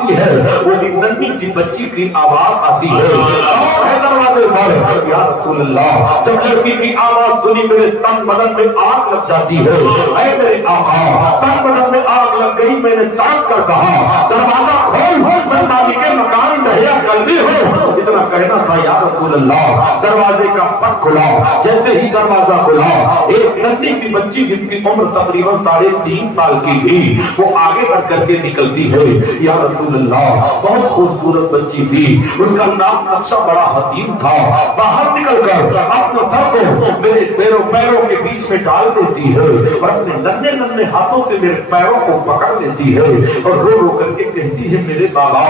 آتی ہے وہ بھی ننھی سی بچی کی آواز آتی ہے دروازے پر یا رسول اللہ جب لڑکی کی آواز سنی میرے تن بدن میں آگ لگ جاتی ہے اے میرے آقا تن بدن میں آگ لگ گئی میں نے تاک کر کہا دروازہ کھول میں مالک مکان دہیا قلبی ہوں اتنا کہنا تھا یا رسول اللہ دروازے کا پٹ کھلا جیسے ہی دروازہ کھلا ایک ننھی سی بچی جن کی عمر تقریباً 3.5 سال کی تھی وہ آگے بڑھ کر کے نکلتی ہے یا رسول اللہ بہت خوبصورت بچی تھی اس کا نام نقشہ بڑا حسین تھا باہر نکل کر اپنے سر کو میرے پیروں کے بیچ میں ڈال دیتی ہے اور اپنے ننھے ننھے ہاتھوں سے میرے پیروں کو پکڑ لیتی ہے اور رو رو کر کے کہتی ہے میرے بابا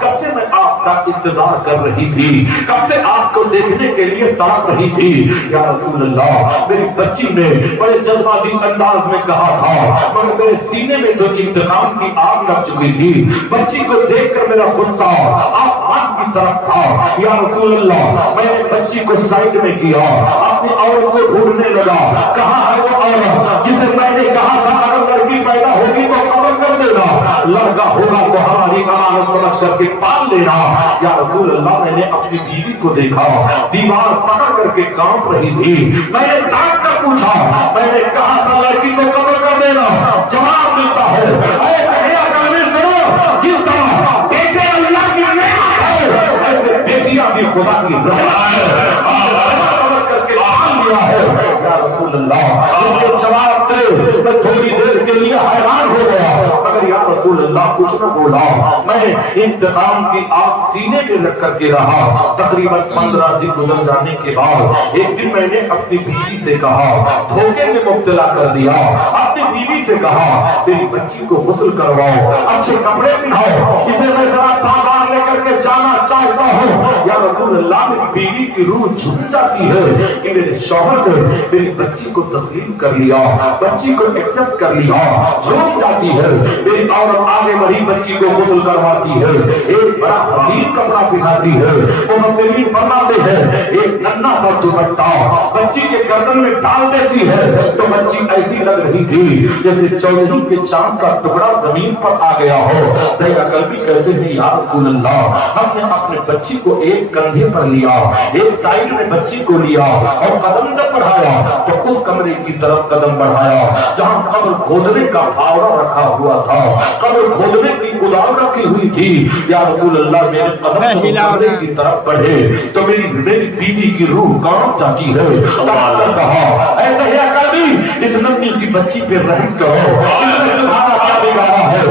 کب سے میں آپ کا انتظار کر رہی تھی کب سے آپ کو دیکھنے کے لیے تڑپ رہی تھی یا رسول اللہ میری بچی نے بڑے جذباتی انداز میں کہا تھا مگر میرے سینے میں جو انتقام کی آگ لگ چکی تھی بچی کو دیکھ کر میرا غصہ آسمان کی طرف تھا یا رسول اللہ میں نے بچی کو سائڈ میں کیا اپنی عورت کو ڈھونڈنے لگا کہاں ہے وہ عورت جسے میں نے کہا تھا اگر لڑکی پیدا ہوگی تو قبر کر دینا لڑکا ہوگا تو ہماری امانت سمجھ کر کے پال لینا یا رسول اللہ میں نے اپنی بیوی کو دیکھا دیوار پکڑ کر کے کانپ رہی تھی میں نے ڈانٹ کر پوچھا میں نے کہا تھا لڑکی کو قبر کر دینا جواب ملتا ہے اے کہیا کرنے سنو جس طرح بیٹے اللہ کی نعمت ہے ایسے بیٹیاں بھی خدا کی رحمت ہے سمجھ کر کے پال لیا ہے یا رسول اللہ اس کے جواب سے میں تھوڑی دیر کے لیے حیران ہو گیا مگر یا رسول اللہ کچھ نہ بولا میں انتقام کی آگ سینے میں رکھ کر کے رہا تقریباً 15 دن گزر جانے کے بعد ایک دن میں نے اپنی بیوی سے کہا دھوکے میں مبتلا کر دیا اپنی بیوی سے کہا میری بچی کو غسل کرواؤ اچھے کپڑے پہناؤ اسے میں ذرا بازار لے کر کے جانا چاہتا ہوں یا رسول اللہ میری بیوی کی روح جھک جاتی ہے کہ میرے شوہر نے میری بچی کو تسلیم کر لیا بچی کو ایکسپٹ کر لیا جھوم جاتی ہے میری عورت آگے بڑھی بچی کو غسل کرواتی ہے ایک بڑا حسین کپڑا پہناتی ہے وہ مفسرین فرماتے ہیں ایک ننھا سا دوپٹہ بچی کے گردن میں ڈال دیتی ہے تو بچی ایسی لگ رہی تھی جیسے چودھری کے چاند کا ٹکڑا زمین پر آ گیا ہو دیا قلبی کہتے ہیں یا رسول اللہ ہم نے اپنے بچی کو ایک کندھے پر لیا ایک سائڈ میں بچی کو لیا اور قدم جب بڑھایا تو اس کمرے کی طرف قدم بڑھایا جہاں قبر کھودنے کا پھاوڑا رکھا ہوا تھا قبر کھودنے کی کدال رکھی ہوئی تھی یا رسول اللہ میرے قدم کمرے کی طرف بڑھے تو میری بیوی کی روح کانپ جاتی ہے کہا اے دیا قلبی اس ننھی سی بچی پہ رحم کرو تمہارا کیا بگاڑا ہے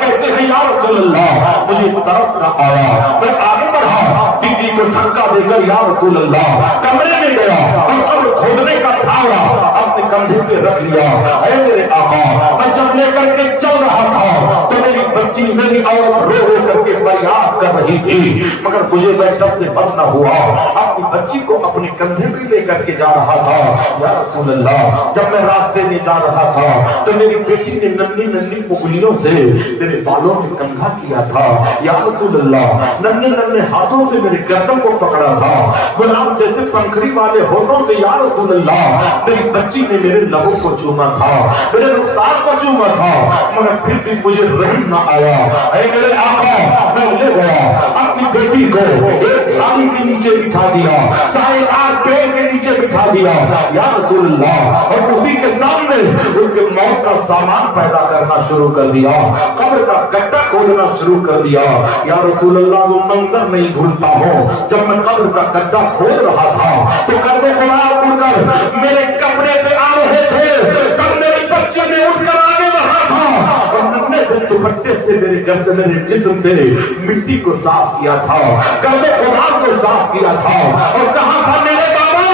کہتے ہیں یا رسول اللہ مجھے ترس نہ آیا میں آگے بڑھا بیوی کو دھکا دے کر یا رسول اللہ کمرے میں گیا اور قبر کھودنے کا پھاوڑا اپنے کندھے پہ رکھ لیا اے میرے آقا میں جب لے کر کے چل رہا تھا تو میری بچی میری عورت رو رو کر کے فریاد کر رہی تھی مگر مجھے میں ڈر سے بس نہ ہوا اپنی بچی کو اپنے کندھے پہ لے کر کے جا رہا تھا یا رسول اللہ جب میں راستے میں جا رہا تھا تو میری بیٹی نے ننھی ننھی انگلیوں سے میرے بالوں میں کنگھا کیا تھا یا رسول اللہ ننھے ننھے ہاتھوں سے میرے گردن کو پکڑا تھا غلام جیسے پنکھڑی والے ہونٹوں سے یا رسول اللہ میری بچی نے میرے لبوں کو چوما تھا میرے رخسار کو چوما تھا مگر پھر بھی مجھے رحم نہ آیا اے میرے آقا میں لے گیا اپنی بیٹی کو ایک چھالی کے نیچے بٹھا دیا سائے دار پیڑ کے نیچے بٹھا دیا یا رسول اللہ اور اسی کے سامنے اس کے موت کا سامان پیدا کرنا شروع کر دیا قبر کا گڈھا کھودنا شروع کر دیا یا رسول اللہ وہ منظر نہیں بھولتا ہوں جب میں قبر کا گڈھا کھود رہا تھا تو کندھے خدا اڑ کر میرے کپڑے پہ آ رہے تھے تب میری بچی نے اٹھ کر آگے بڑھا تھا اور ننھے سے دوپٹے سے میرے گردن میرے جسم سے مٹی کو صاف کیا تھا کندھے خدا کو صاف کیا تھا اور کہا تھا میرے بابا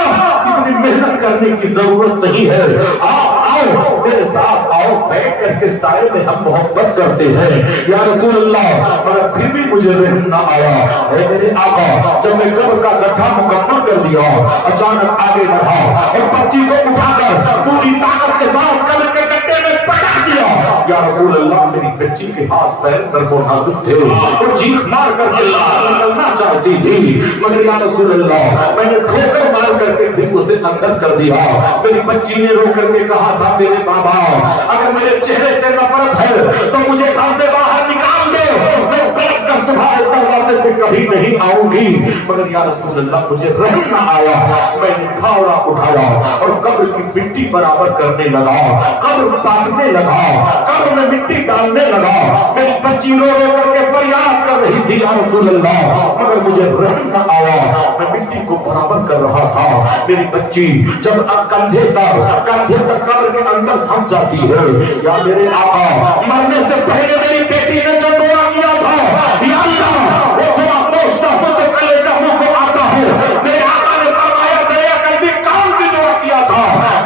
اتنی محنت کرنے کی ضرورت نہیں ہے آؤ میرے ساتھ آؤ بیٹھ کر کے سائے میں ہم محبت کرتے ہیں یا رسول اللہ مگر پھر بھی مجھے رحم نہ آیا اے میرے آقا جب میں قبر کا گڈھا مکمل کر دیا اچانک آگے بڑھا اور بچی کو اٹھا کر پوری طاقت کے ساتھ قبر کے گڈھے میں پٹک دیا یا رسول اللہ میری بچی کے ہاتھ پیر پر کو نازک تھے وہ چیخ مار کر کے باہر نکلنا چاہتی تھی مگر یا رسول اللہ میں نے ٹھوکر مار کر کے پھر اسے اندر کر دیا میری بچی نے رو کر کے کہا تھا میرے بابا اگر میرے چہرے سے نفرت ہے تو مجھے گھر سے باہر نکال دو میں دروازے پہ کبھی نہیں آؤں گی، مگر یا رسول اللہ مجھے رحم نہ آیا، میں نے پھاوڑا اٹھایا اور قبر کی مٹی برابر کرنے لگا، قبر پاٹنے لگا، قبر میں مٹی ڈالنے لگا، میری بچی رو رو کر کے فریاد کر رہی تھی یا رسول اللہ، مگر مجھے رحم نہ آیا، میں مٹی کو برابر کر رہا تھا، میری بچی جب کندھے تک قبر کے اندر تھم جاتی ہے، یا میرے آقا مرنے سے پہلے میری بیٹی نے جو دعا کیا تھا، یا اللہ وہ دعا پوچھتا ہوں تو کلیجہ منہ کو آتا ہے، میرے آقا نے فرمایا دریا قلبی کون کی دعا کیا تھا،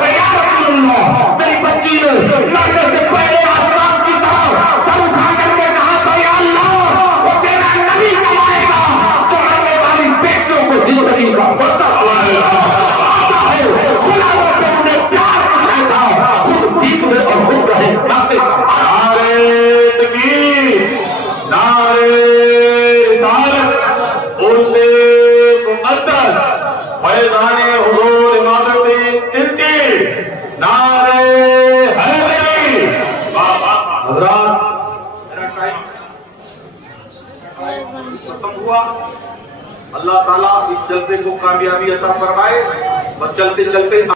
یا رسول اللہ میری بچی نے مرنے سے پہلے آسمان کی طرف سر اٹھا کر کے کہا تھا، یا اللہ وہ تیرا نبی کمائے گا جو مرنے والی بیٹیوں کو زندگی کا وعدہ دلائے گا، آتا ہے خدا وہ پہ انہیں پیار پوچھے گا، خود دیکھنے اور خود رہے کھاتے کا نعرے تکبیر، نعرے رسالت، ان سے مقدس فیضان حضور امام الدین چلچی، نعرے حیدری۔ حضرات میرا ٹائم ختم ہوا، اللہ تعالیٰ اس جلسے کو کامیابی عطا فرمائے، اور چلتے چلتے